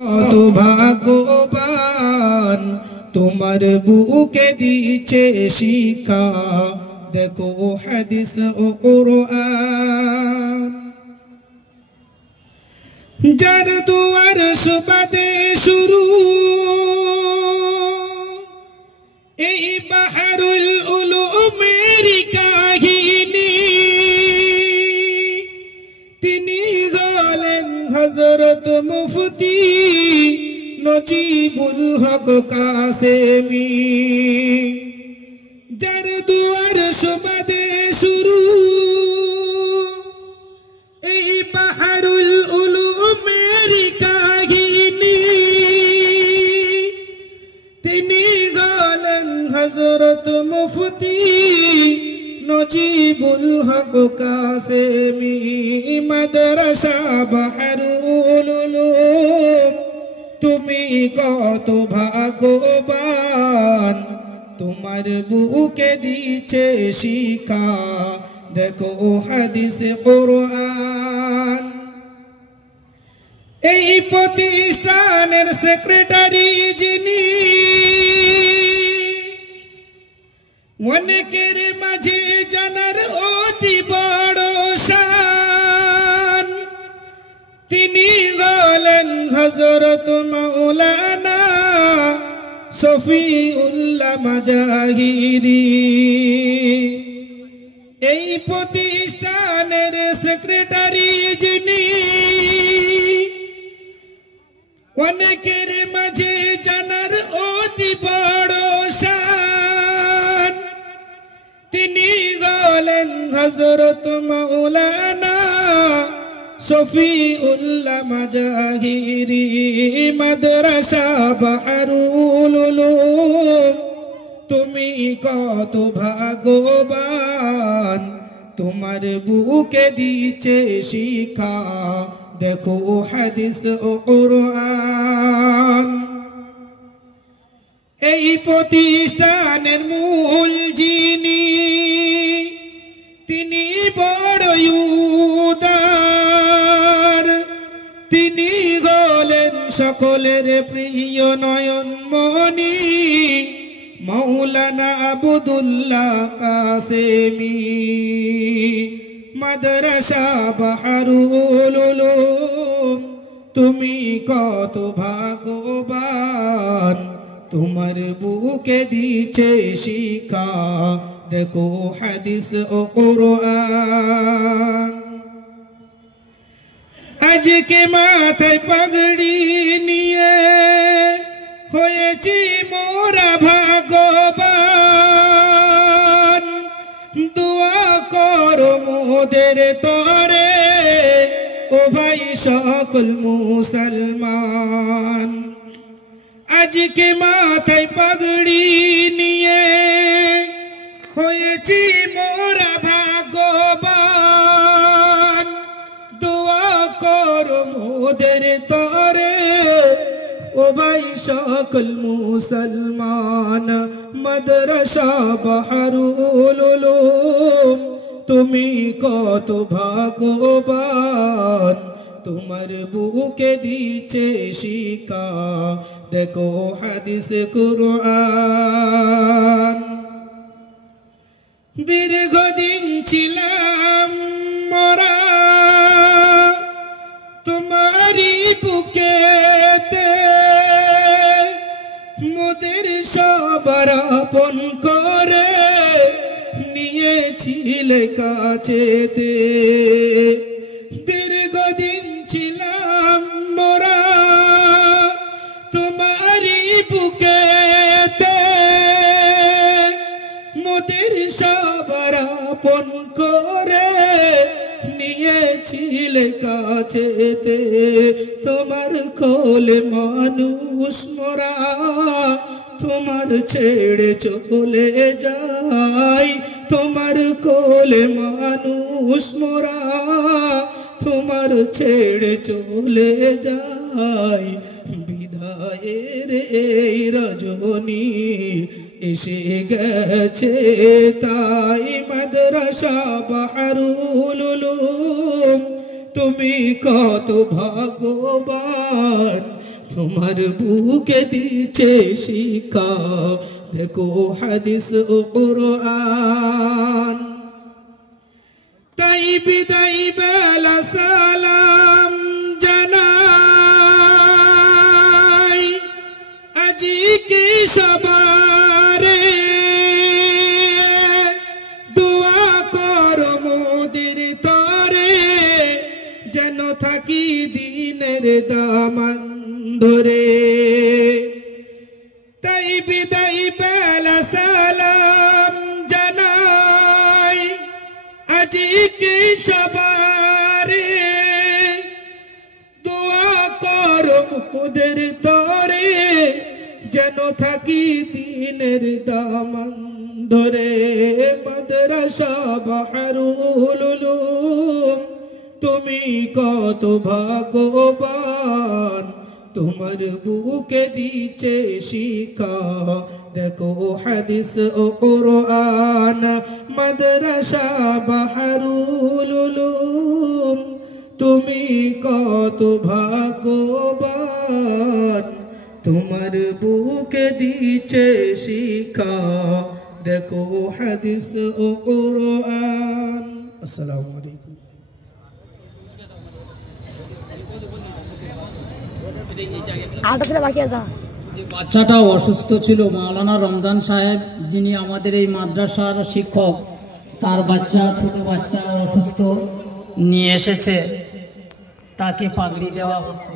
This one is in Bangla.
কত ভাগ্যবান তোমার বুকে দিচ্ছে শিক্ষা, দেখো হাদিস ও কুরআন। যার দুয়ার সুবাদে শুরু এই বাহরুল উলুমের কাহিনী, তিনি হলেন হযরত মুফতি নজিবুল হক কাসেমি। যার দুয়ার সুবাদে শুরু এই বাহরুল উলুমের কাহিনী, তিনি হলেন হযরত মুফতি নজিবুল হক কাসেমি। মাদ্রাসা বাহরুল উলুম তুমি কত ভাগ্যবান, তোমার বুকে দিচ্ছে শিক্ষা, দেখো হাদিস কুরআন। এই প্রতিষ্ঠানের সেক্রেটারি যিনি, অনেকের মাঝে জানার অতি বড় শান, তিনি হলেন হযরত মাওলানা শফিউল্লাহ মাজাহিরি। এই প্রতিষ্ঠানের সেক্রেটারি যিনি, অনেকের মাঝে জানার অতি বড় শান, তিনি হলেন হযরত মাওলানা শফিউল্লাহ মাজাহিরি। মাদ্রাসা বাহরুল উলুম তুমি কত ভাগ্যবান, তোমার বুকে দিচ্ছে শিক্ষা, দেখো হাদিস ও কুরআন। এই প্রতিষ্ঠানের মূল যিনি, তিনি বড় উদার, তিনি হলেন সকলের প্রিয় নয়নমণি মাওলানা আব্দুল্লাহ কাসেমি। মাদ্রাসা বাহরুল উলুম তুমি কত ভাগ্যবান, তোমার বুকে দিচ্ছে শিক্ষা, দেখো হাদিস ও কুরআন। আজকে মাথায় পাগড়ি নিয়ে হয়েছি মোরা ভাগ্যবান, দোয়া করো মোদের তরে ও ভাই সকল মুসলমান। আজকে মাথায় পাগড়ি নিয়ে হয়েছি মোরা ভাগ্যবান, দোয়া করো মোদের তরে ও ভাই সকল মুসলমান। মাদ্রাসা বাহরুল উলুম তুমি কত ভাগ্যবান, তোমার বুকে দিচ্ছে শিক্ষা, দেখো হাদিস কুরআন। দীর্ঘদিন ছিলাম মরা তোমারই বুকেতে, মোদের সবার আপন করে নিয়েছিলে কাছেতে। দীর্ঘদিন ছিলাম মোরা তোমারই বুকেতে, মোদের সবার আপন করে নিয়েছিলে কাছেতে। তোমার কোলে মানুষ মোরা, তোমার ছেড়ে চলে যাই, তোমার কোলে মানুষ মোরা, তোমার ছেড়ে চলে যাই। বিদায়ের এই রজনী এসে গেছে তাই, মাদ্রাসা বাহরুল উলুম তুমি কত ভাগ্যবান, তোমার বুকে দিচ্ছে শিক্ষা দেখো হাদিস ও কুরআন তাই বিদায় বেলা সালাম জানাই আজি কি সবারে দোয়া করো মোদের তরে যেন থাকি দিনের দামান ধরে তাই বিদায় বেলা সালাম জানাই আজি কি সবারে দোয়া করো মোদের তরে যেন থাকি দিনের দামান ধরে মাদ্রাসা বাহরুল উলুম তুমি কত ভাগ্যবান তোমার বুকে দিচ্ছে শিক্ষা দেখো হাদিস ও কুরআন মাদ্রাসা বাহরুল উলুম তুমি কত ভাগ্যবান তোমার বুকে দিচ্ছে শিক্ষা দেখো হাদিস ও কুরআন আসসালামু আলাইকুম বাচ্চাটা অসুস্থ ছিল মাওলানা রমজান সাহেব যিনি আমাদের এই মাদ্রাসার শিক্ষক তার বাচ্চা ছোট বাচ্চা অসুস্থ নিয়ে এসেছে তাকে পাগড়ি দেওয়া হচ্ছে